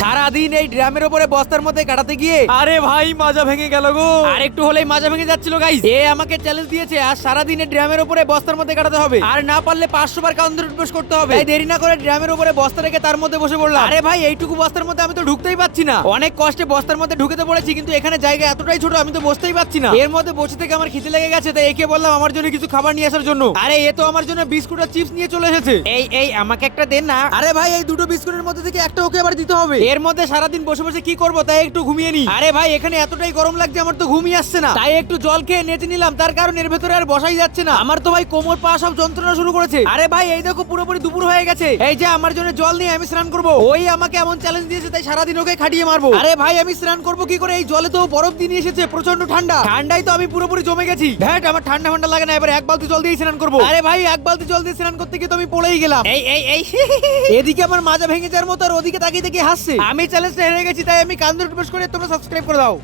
সারাদিন এই ড্রামের উপরে বস্তার মধ্যে কাটাতে গিয়ে আরে ভাই মাজা ভেঙে গেল গো। আর একটু হলেই মাজা ভেঙে যাচ্ছিল গাইস। এ আমাকে চ্যালেঞ্জ দিয়েছে আর সারাদিন এই ড্রামের উপরে বস্তার মধ্যে কাটাতে হবে, আর না পারলে 500 বার কাউন্টার উঠবোস করতে হবে। তাই দেরি না করে ড্রামের উপরে বস্তা রেখে তার মধ্যে বসে পড়লাম। আরে ভাই এইটুকু বস্তার মধ্যে আমি তো ঢুকতেই পাচ্ছি না। অনেক কষ্টে বস্তার মধ্যে ঢুকেতে পড়েছি, কিন্তু এখানে জায়গা এতটাই ছোট আমি তো বসতেই পাচ্ছি না। এর মধ্যে বসে থেকে আমার খিদে লেগে গেছে, তাই একে বললাম আমার জন্য কিছু খাবার নিয়ে আসার জন্য। আরে এ তো আমার জন্য বিস্কুট আর চিপস নিয়ে চলে এসেছে। এই আমাকে একটা দেন না। আরে ভাই এই দুটো বিস্কুটের মধ্যে থেকে একটা ওকে আবার দিতে হবে। এর মধ্যে সারাদিন বসে বসে কি করবো, তাই একটু ঘুমিয়ে নি। আরে ভাই এখানে এতটাই গরম লাগছে আমার তো ঘুমিয়ে আসছে না, তাই একটু জল খেয়ে নেচে নিলাম। তার কারণ এর ভেতরে আর বসাই যাচ্ছে না, আমার তো ভাই কোমর পা সব যন্ত্রণা শুরু করেছে। আরে ভাই এই দেখো পুরোপুরি দুপুর হয়ে গেছে। এই যে আমার জন্য জল নিয়ে আমি স্নান করবো। ওই আমাকে এমন চ্যালেঞ্জ দিয়েছে, তাই সারাদিন ওকে খাটিয়ে মারবো। আরে ভাই আমি স্নান করবো কি করে, এই জলে তো বরফ দিয়ে নিয়ে এসেছে, প্রচন্ড ঠান্ডা। ঠান্ডায় তো আমি পুরোপুরি জমে গেছি। ভ্যাট আমার ঠান্ডা ঠান্ডা লাগে না, এবার এক বালতি জল দিয়ে স্নান করবো। আরে ভাই এক বালতি জল দিয়ে স্নান করতে গিয়ে তো আমি পড়েই গেলাম। এই এদিকে আমার মাজা ভেঙে যাওয়ার মতো, আর ওদিকে তাকিয়ে তাকিয়ে হাসছে। আমি চ্যালেঞ্জটা হেরে গেছি, তাই আমি কান্দে উঠবস করে তোমরা সাবস্ক্রাইব করে দাও।